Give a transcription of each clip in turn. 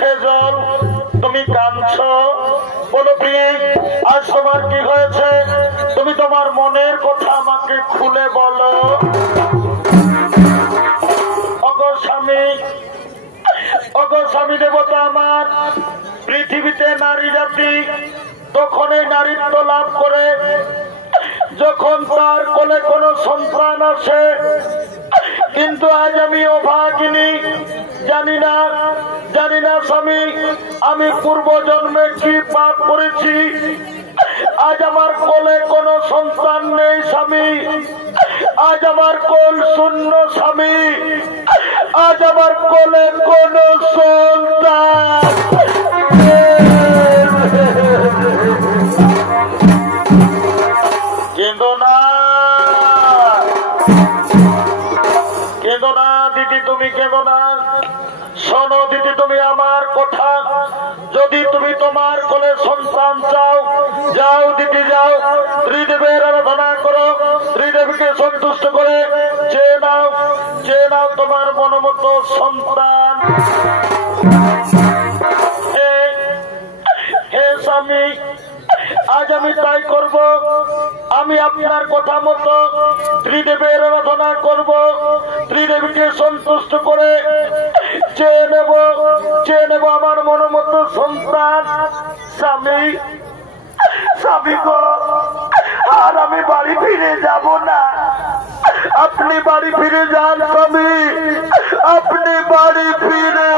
হেজল তুমি কাঁদছ, বলো প্রিয়ে আজ তোমার কি হয়েছে? তুমি তোমার মনের কথা আমাকে খুলে বলো। অগো স্বামী, অগো স্বামী দেবতা আমার, পৃথিবীতে নারী জাতি তখনই নারীত্ব লাভ করে যখন তার কোলে কোনো সন্তান আসে। কিন্তু আজ আমি অভাগিনী, জানি না স্বামী আমি পূর্ব জন্মে কি পাপ করেছি। আজ আমার কোলে কোনো সন্তান নেই স্বামী, আজ আমার কোল শূন্য স্বামী, আজ আমার কোলে কোনো সন্তান। কিন্তু না দিদি, তুমি কেঁদো না। শোনো দিদি, তুমি আমার কথা, যদি তুমি তোমার কোলে সন্তান চাও, যাও দিদি যাও, ত্রিদেবের আরাধনা করো, ত্রিদেবীকে সন্তুষ্ট করে চেয়ে নাও তোমার মনোমতো সন্তান। হে স্বামী, আজ আমি তাই করব। আমি আপনার কথা মতো ত্রিদেবের আরাধনা করব, ত্রিদেবীকে সন্তুষ্ট করে চেয়ে নেব আমার মনোমতো সন্তান। স্বামী গো, আর আমি বাড়ি ফিরে যাব না। আপনি বাড়ি ফিরে যান স্বামী, আপনি বাড়ি ফিরে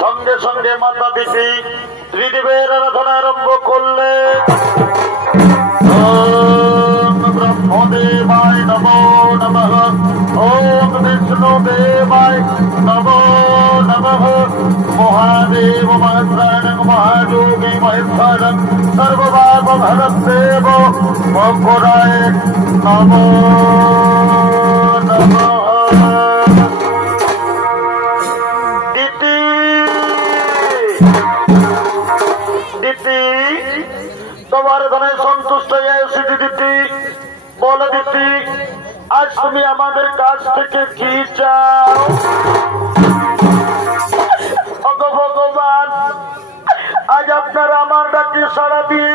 সঙ্গে সঙ্গে মাতা দিদি ত্রিদেবের আরাধনা আরম্ভ করলে। ওম ব্রহ্মদেবায় নমো নমঃ, ওম বিষ্ণুদেবায় নমো নমঃ, মহাদেব মহেশ্বরং মহাযোগী মহেশ্বরং সর্বভাগভরদেব মঙ্গলায় নমো নমঃ। তোমার ধনে সন্তুষ্ট হয়েছি দিদি। বলো দিদি, আজ তুমি আমাদের কাছ থেকে কি চাও? ভগবান, আজ আপনারা আমার ডাকে সাড়া দিয়ে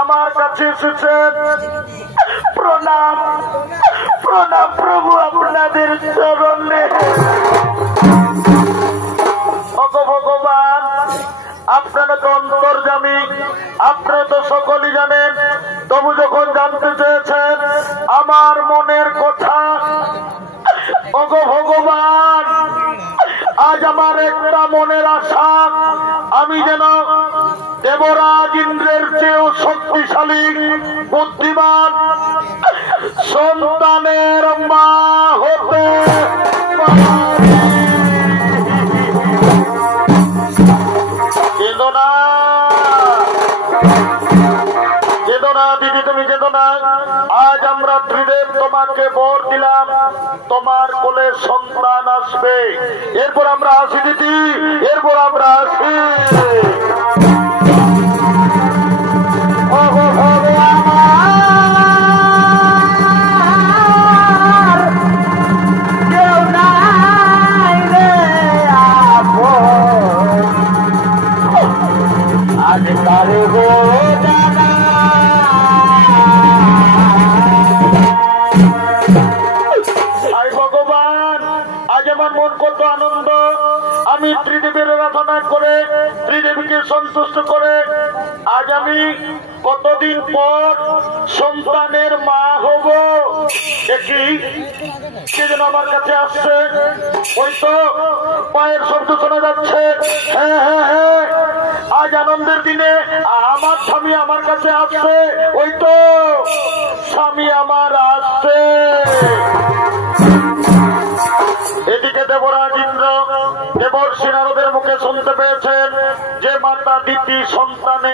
আমার কাছে এসেছেন। প্রণাম প্রণাম প্রভু আপনাদের চরণে। ভগবান, আপনারা তো অন্তর্যামী, আপনারা তো সকলই জানেন। তবু যখন জানতে চেয়েছেন আমার মনের কথা, ওগো ভগবান, আজ আমার একটা মনের আশা, আমি যেন দেবরাজ ইন্দ্রের চেয়েও শক্তিশালী বুদ্ধিমান সন্তানের মা হতে পারি। চেতনা দিদি, তুমি চেতনা। আজ আমরা ত্রিদেব তোমাকে বর দিলাম, তোমার কোলে সন্তান আসবে। এরপর আমরা আসি দিদি, এরপর আমরা আসি। কত আনন্দ, আমি ত্রিদেবের আরাধনা করে ত্রিদেবীকে সন্তুষ্ট করে আজ আমি কতদিন পর সন্তানের মা হব। দেখি কে যেন আমার কাছে আসছে, ওই তো পায়ের শব্দ শোনা যাচ্ছে। হ্যাঁ হ্যাঁ হ্যাঁ, আজ আনন্দের দিনে আমার স্বামী আমার কাছে আসছে। ওই তো স্বামী আমার আসছে। এদিকে দেবরাজ ইন্দ্র দেবর্ষি নারদের মুখে শুনতে পেয়েছেন যে মাতা দিতি সন্তানে